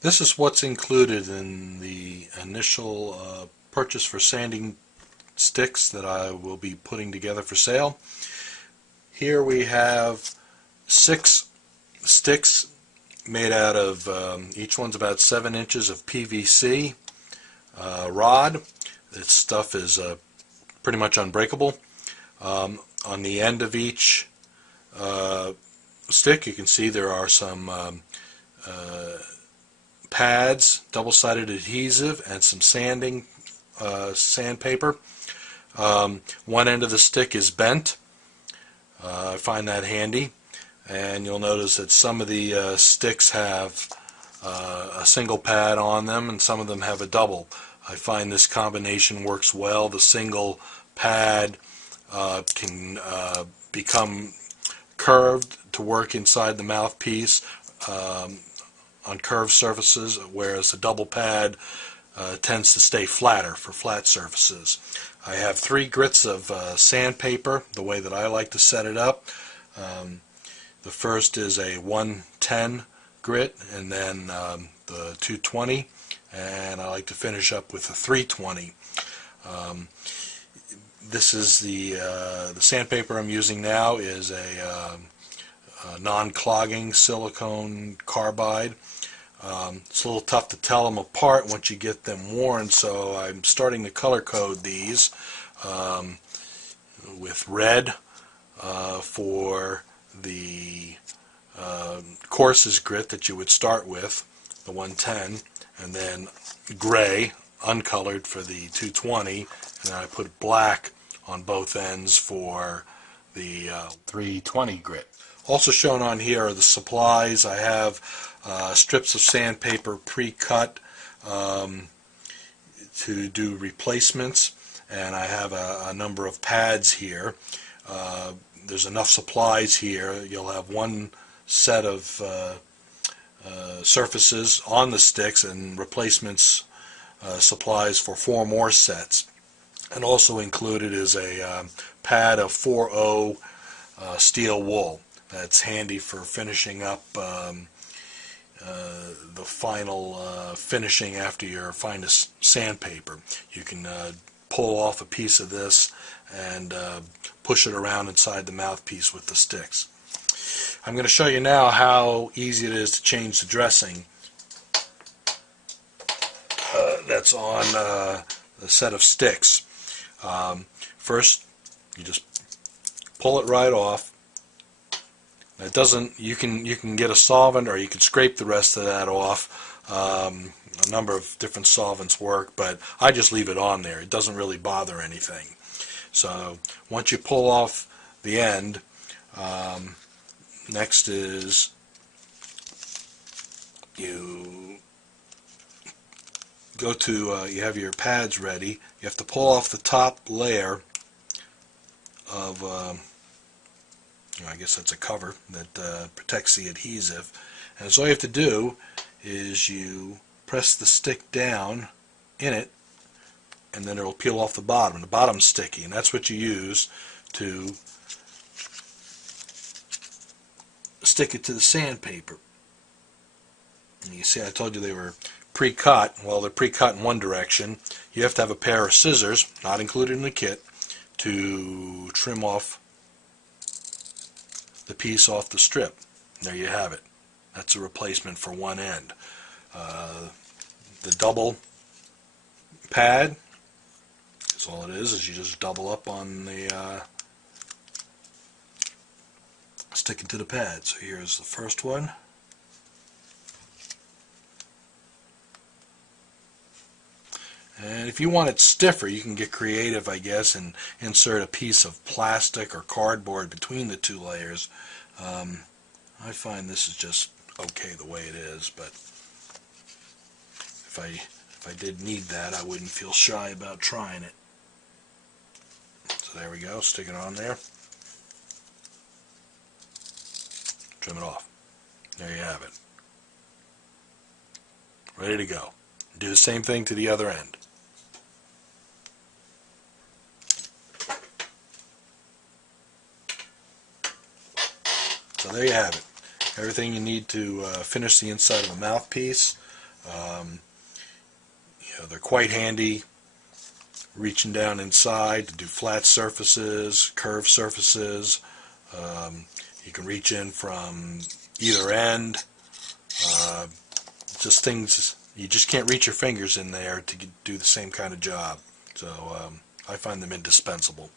This is what's included in the initial purchase for sanding sticks that I will be putting together for sale. Here we have 6 sticks made out of, each one's about 7 inches of PVC rod. This stuff is pretty much unbreakable. On the end of each stick, you can see there are some pads, double-sided adhesive, and some sandpaper. One end of the stick is bent. I find that handy. And you'll notice that some of the sticks have a single pad on them, and some of them have a double. I find this combination works well. The single pad can become curved to work inside the mouthpiece on curved surfaces, whereas the double pad tends to stay flatter for flat surfaces. I have 3 grits of sandpaper, the way that I like to set it up. The first is a 110 grit, and then the 220, and I like to finish up with a 320. This is the sandpaper I'm using now is a non-clogging silicone carbide. It's a little tough to tell them apart once you get them worn, so I'm starting to color code these with red for the coarsest grit that you would start with, the 110, and then gray, uncolored, for the 220, and then I put black on both ends for the 320 grit. Also shown on here are the supplies. I have strips of sandpaper pre-cut to do replacements, and I have a number of pads here. There's enough supplies here. You'll have one set of surfaces on the sticks and replacements supplies for 4 more sets. And also included is a pad of 4/0 steel wool. That's handy for finishing up the final finishing after your finest sandpaper. You can pull off a piece of this and push it around inside the mouthpiece with the sticks. I'm going to show you now how easy it is to change the dressing that's on the set of sticks. First, you just pull it right off. It doesn't. You can get a solvent, or you can scrape the rest of that off. A number of different solvents work, but I just leave it on there. It doesn't really bother anything. So once you pull off the end, next is you go to, you have your pads ready. You have to pull off the top layer of, I guess that's a cover that protects the adhesive. And so all you have to do is you press the stick down in it, and then it'll peel off the bottom. The bottom's sticky, and that's what you use to stick it to the sandpaper. And you see, I told you they were pre-cut. Well, they're pre-cut in one direction. You have to have a pair of scissors, not included in the kit, to trim off the piece off the strip. There you have it. That's a replacement for one end. The double pad, that's all it is you just double up on the stick it to the pad. So here's the first one. And if you want it stiffer, you can get creative, I guess, and insert a piece of plastic or cardboard between the 2 layers. I find this is just okay the way it is, but if I did need that, I wouldn't feel shy about trying it. So there we go, stick it on there. Trim it off. There you have it. Ready to go. Do the same thing to the other end. So there you have it. Everything you need to finish the inside of a mouthpiece. They're quite handy, reaching down inside to do flat surfaces, curved surfaces. You can reach in from either end. Just things you just can't reach your fingers in there to do the same kind of job. So I find them indispensable.